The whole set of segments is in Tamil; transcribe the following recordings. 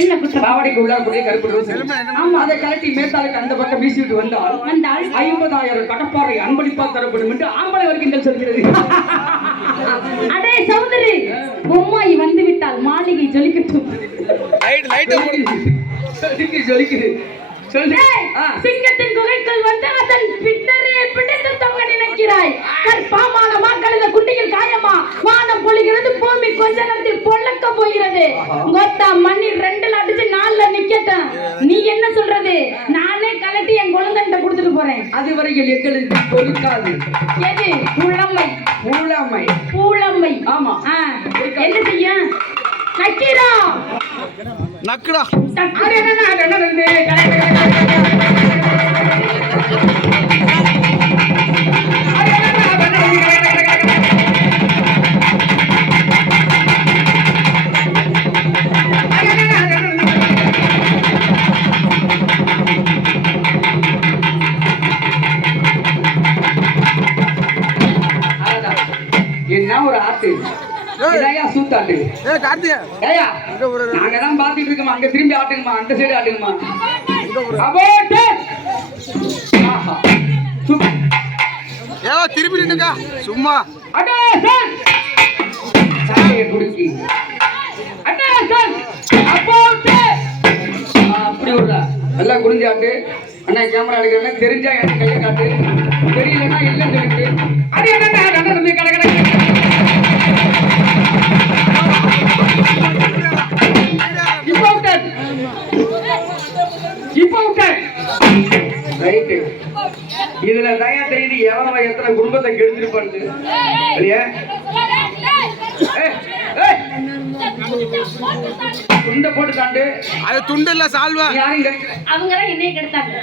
என்ன குற்றம் பாவாடைக்கு உள்ளாக்கூடிய கருப்பு ரோஸ் ஆமா அதை கலட்டி மேத்தாளுக்கு அந்த பக்கம் வீசிவிட்டு வந்தால் வந்தால் ஐம்பதாயிரம் கடப்பாறை அன்பளிப்பா தரப்படும் என்று ஆம்பளை வர்க்கங்கள் சொல்கிறது அடே சௌதரி பொம்மாய் வந்து விட்டால் மாளிகை ஜொலிக்கட்டும் சொல்லிக்குது சொல்லிக்குது சொல்லு சிங்கத்தின் குகைக்குள் வந்து அதன் பின்னரே பிடித்து தொங்க நினைக்கிறாய். கற்பாமான மக்கள் இந்த குண்டியில் காயமா வானம் பொழிகிறது பூமி கொஞ்ச நேரத்தில் பொல்லக்க போகிறது கொத்தா மண்ணி ரெண்டுல அடிச்சு நாலுல நிக்கட்டும். நீ என்ன சொல்றது? நானே கலட்டி என் குழந்தைகிட்ட கொடுத்துட்டு போறேன். அதுவரையில் எங்களுக்கு பொறுக்காது. எது? புலமை. ஊழமை பூளம்மை ஆமா. என்ன செய்ய நக்குடா. என்ன ஒரு ஆசை? இதையா சூத்தாட்டு ஏ கார்த்திகே. ஏயா நாங்க தான் பாத்துட்டு இருக்கோம் அங்க திரும்பி ஆட்டுங்கம்மா. அந்த சைடு ஆட்டுங்கம்மா. இங்க ஒரு அபோட்டு. ஆஹா. சூப்பர் ஏ திருப்பி நின்னுக்கா சும்மா. அடே சார் சாலையை குடுக்கி அடே சார் அபோட்டு. அப்படி விடுற நல்லா குடிஞ்சு ஆட்டு. அண்ணா கேமரா எடுக்கிறேன் தெரிஞ்சா எனக்கு கையை காட்டு. இதுல தயா தெரியுது எவன் எத்தனை குடும்பத்தை ஏய், ஏய், துண்டை போட்டு தாண்டு. அது துண்டு இல்ல சால்வா. கெடுக்கல. அவங்க தான் என்னைய கெடுத்தாங்க.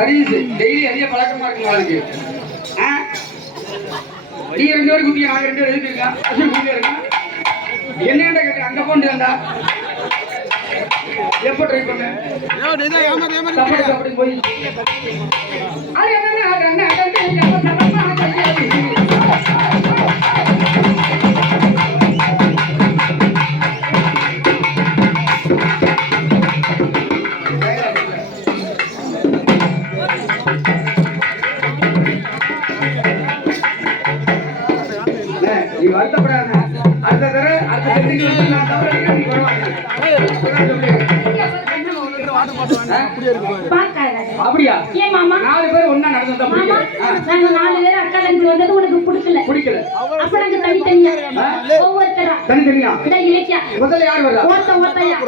சர்வீஸ் டெய்லி அதிக பழக்கமா இருக்கு உங்களுக்கு? நீ ரெண்டு பேரும் குட்டியா நாங்க ரெண்டு பேரும் எழுதிருக்கா குட்டியா இருக்கா என்னடா கேட்க அங்க போண்டுடா எப்போ ட்ரை பண்ண? போய். அது என்னன்னா அடுத்த தடவை அடுத்த செட்டிங் நான் தவறு அடிக்கிறேன், நீ வரமாட்டேன். அப்படியா? ஏன் மாமா நாலு பேர் ஒண்ணா நடந்து வந்தா மாமா பிடிக்கல. ஆ, நாங்க நாலு பேர் அக்கா தம்பி வந்தது உனக்கு பிடிக்கல. பிடிக்கல. அப்ப நாங்க தனித்தனியா ஒவ்வொருத்தரா? தனித்தனியா? இலக்கியா? முதல்ல யார் வரா ஓட்ட ஓட்டையா